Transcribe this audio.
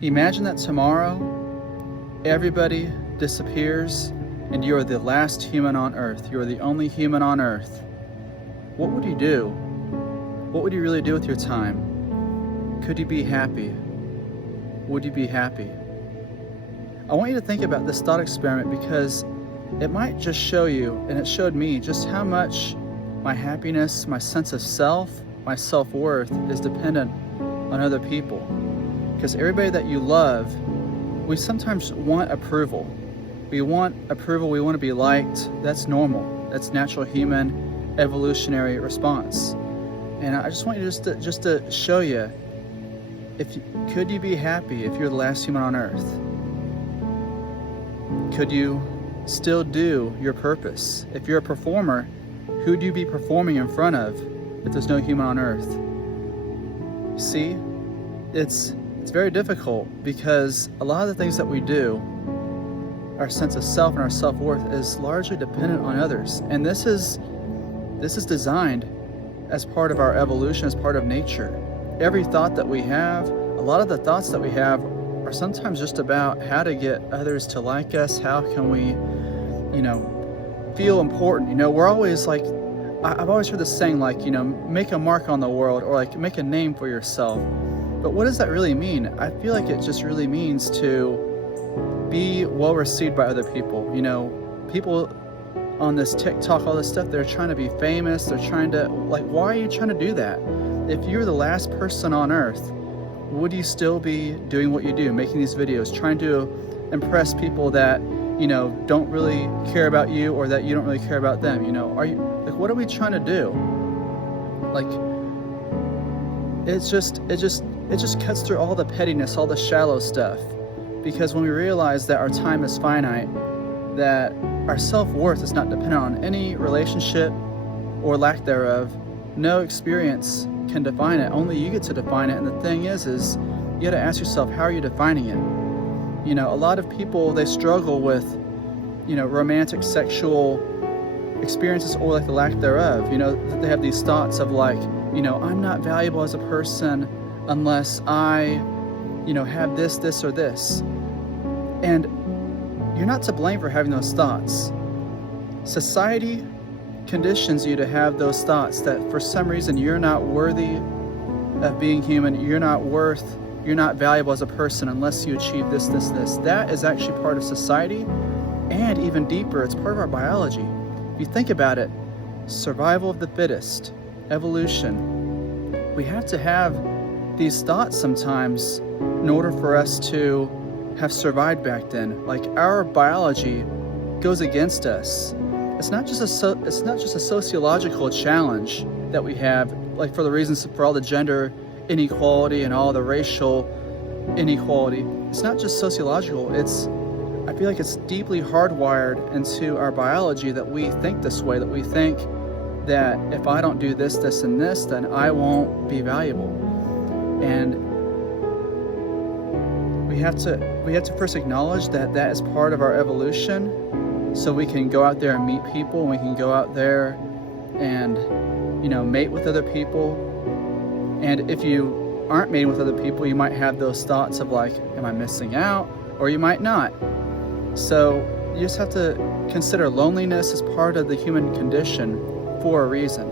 Imagine that tomorrow everybody disappears and you are the last human on earth. You are the only human on earth. What would you do? What would you really do with your time? Could you be happy? Would you be happy? I want you to think about this thought experiment because it might just show you, and it showed me, just how much my happiness, my sense of self, my self-worth is dependent on other people. Because everybody that you love, we sometimes want approval. We want approval, we want to be liked. That's normal. That's natural human evolutionary response. And I just want you just to show you, could you be happy if you're the last human on earth? Could you still do your purpose? If you're a performer, who do you be performing in front of if there's no human on earth? See, it's very difficult because a lot of the things that we do, our sense of self and our self-worth is largely dependent on others. And this is designed as part of our evolution, as part of nature. Every thought that we have, a lot of the thoughts that we have are sometimes just about how to get others to like us. How can we, feel important? We're always like, I've always heard this saying, like, make a mark on the world, or like make a name for yourself. But what does that really mean? I feel like it just really means to be well received by other people. People on this TikTok, all this stuff, they're trying to be famous. They're trying to, why are you trying to do that? If you're the last person on earth, would you still be doing what you do, making these videos, trying to impress people that, don't really care about you, or that you don't really care about them? What are we trying to do? It just cuts through all the pettiness, all the shallow stuff. Because when we realize that our time is finite, that our self-worth is not dependent on any relationship or lack thereof, no experience can define it. Only you get to define it. And the thing is you got to ask yourself, how are you defining it? A lot of people, they struggle with, romantic sexual experiences, or like the lack thereof. They have these thoughts of like, I'm not valuable as a person unless I, have this, or this. And you're not to blame for having those thoughts. Society conditions you to have those thoughts that for some reason you're not worthy of being human, you're not valuable as a person unless you achieve this. That is actually part of society, and even deeper, it's part of our biology. If you think about it, survival of the fittest, evolution, we have to have these thoughts sometimes in order for us to have survived back then. Like, our biology goes against us. It's not just a sociological challenge that we have, like for all the gender inequality and all the racial inequality. It's not just sociological. I feel like it's deeply hardwired into our biology that we think this way, that we think that if I don't do this, and this, then I won't be valuable. And we have to first acknowledge that is part of our evolution, so we can go out there and meet people, and we can go out there and mate with other people. And if you aren't mating with other people, you might have those thoughts of like, am I missing out? Or you might not. So you just have to consider loneliness as part of the human condition for a reason.